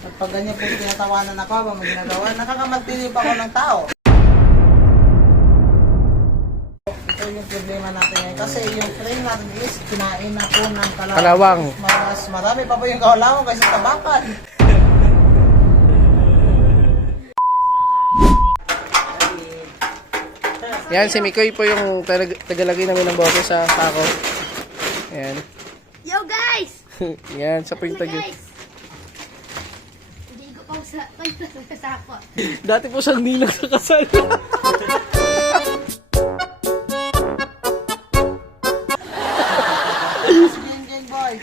At pag ganyan po tinatawanan ako habang may ginagawa, nakakamantinip ako ng tao. Ito yung problema natin ngayon. Kasi yung frame natin is kinain na po ng Kalawang. Mas marami pa po yung kalawang kaysa tabakan. Yan, si Mikoy po yung tagalagay namin ng bote sa sako. Ayan. Yo guys! Yan, sa po yung Guys! Hindi ko pa sa sako. Dati po siyang nilang sa kasal. Gang gang boy.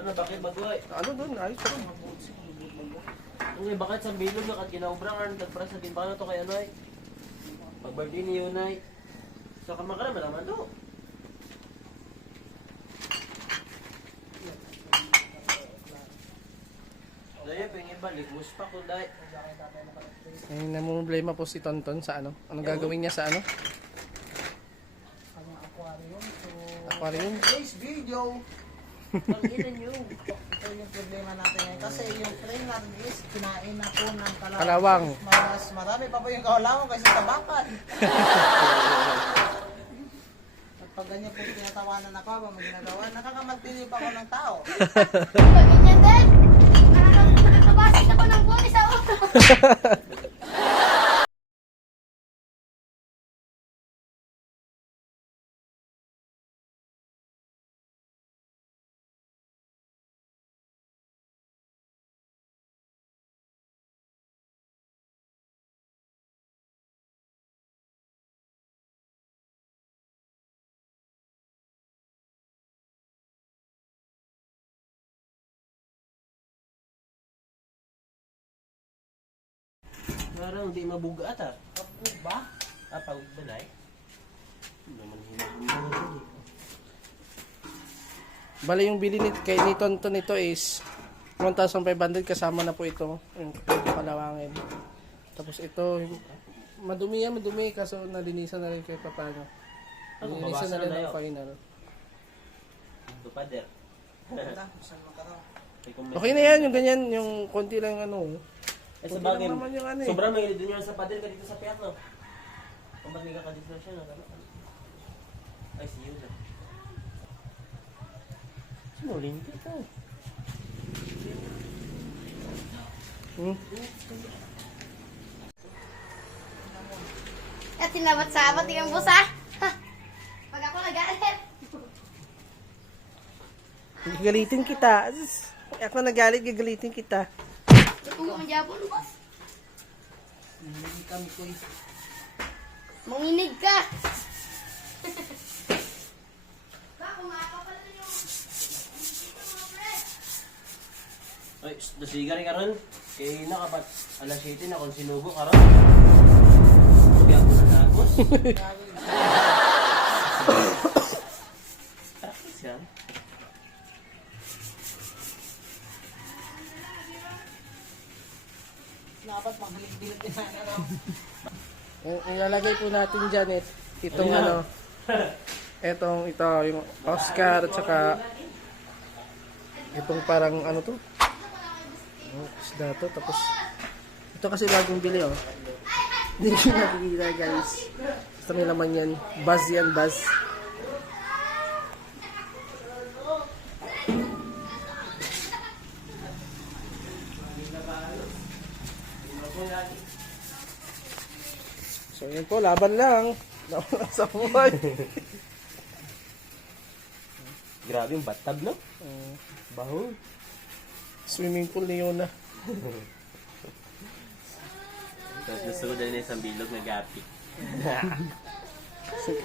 Ano, bakit bagoy? Ano doon? Ayos pa. Ang bakit sa bilog na kat ginaubrangan, nagpara sa timbang na to kay Anoy. Pag-birthday ni Yunay. So, kama ka naman naman to. Daya, pingin balik. Muspa ko, day. Ay, namumblema po si Tonton sa ano? Anong gagawin niya sa ano? Kanyang aquarium. So, Aquarium? today's video. Pag-ilan nyo. Ito yung problema natin ngayon. Kasi yung frame natin is kinain na po ng Kalawang. Mas marami pa po yung kalawang kaysa tabakan. At pag ganyan po tinatawanan ako habang may ginagawa, nakakamantinip ako ng tao. Pag ganyan din, nakakabasik ako ng buhay sa ulo. Parang di mabugat ah. Ako ba? Pawid ba na eh? Naman hinahuli. Bali yung bili ni Tonton nito is 1,500 kasama na po ito. Yung kalawangin. Tapos ito, madumi yan, madumi. Kaso nalinisan na rin kayo paano. Nalinisan na rin ang final. Tupader. Ganda, saan magkaroon? Okay na yan, yung ganyan, yung konti lang ano. Eh sa Kunti lang bagay, naman yung ano eh. sobrang may din yun sa pader ka dito sa piat, no? Kung ba't ka dito na siya, no? Ay, si Yuda. Sinulin dito. At sinabat-sabat yung busa. Pag ako nagalit. Gagalitin kita. Ako nagalit, gagalitin kita. Kung manjabon, boss. Hindi kami ko eh. Manginig ka. Ba, kumakapal na yung... Ay, nasiga rin ka ron. Kaya nakapat alas 7 na kung sinugo ka ron. Biyak ko na tapos. Tapos yan. Dapat magbilig-bilig din na ano. Ilalagay po natin dyan itong ano. Ito, yung Oscar at saka itong parang ano to. Isda to. Tapos ito kasi bagong bili oh. Hindi ko nakikita guys. Basta may laman yan. Buzz yan, buzz. So yun po, laban lang. Laban lang sa buhay. Grabe yung bathtub, no? Baho. Swimming pool ni Yona. Tapos gusto ko dahil na isang bilog na gapi. Sige,